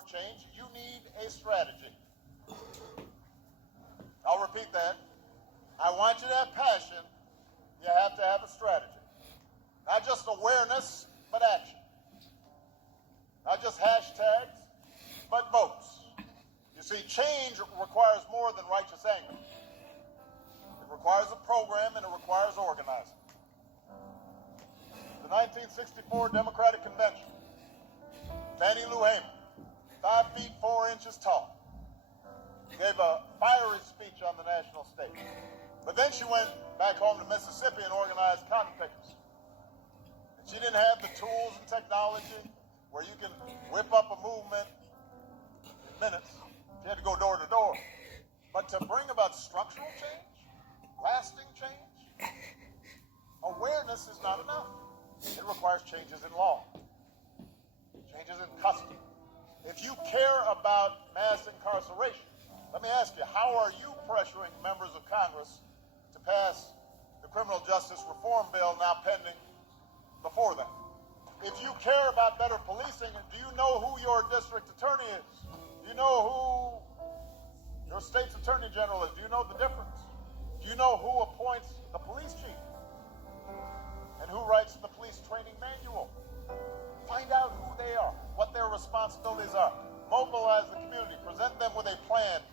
for change, you need a strategy. I'll repeat that. I want you to have passion. You have to have a strategy. Not just awareness, but action. Not just hashtags, but votes. You see, change requires more than righteous anger. It requires a program and it requires organizing. The 1964 Democratic Convention, Fannie Lou Hamer, 5 feet 4 inches tall, gave a fiery speech on the national stage. But then she went back home to Mississippi and organized cotton pickers. And she didn't have the tools and technology where you can whip up a movement in minutes. She had to go door to door. But to bring about structural change, lasting change, awareness is not enough. It requires changes in law, changes in custom. If you care about mass incarceration, let me ask you, how are you pressuring members of Congress to pass the criminal justice reform bill now pending before them? If you care about better policing, do you know who your district attorney is? Do you know who your state's attorney general is? Do you know the difference? Do you know who appoints the police chief? And who writes the police training manual? Find out who they are, what their responsibilities are. Mobilize the community, present them with a plan,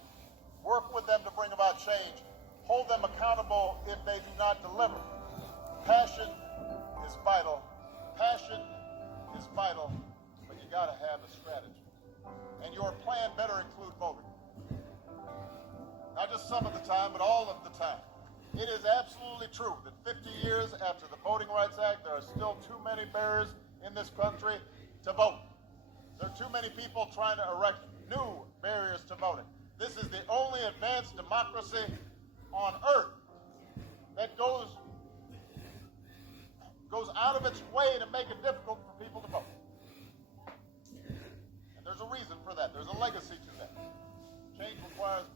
work with them to bring about change, hold them accountable if they do not deliver. Passion is vital. Passion is vital, but you got to have a strategy. And your plan better include voting. Not just some of the time, but all of the time. It is absolutely true that 50 years after the Voting Rights Act, there are still too many barriers in this country to vote. There are too many people trying to erect new barriers to voting. This is the only advanced democracy on earth that goes out of its way to make it difficult for people to vote. And there's a reason for that. There's a legacy to that. Change requires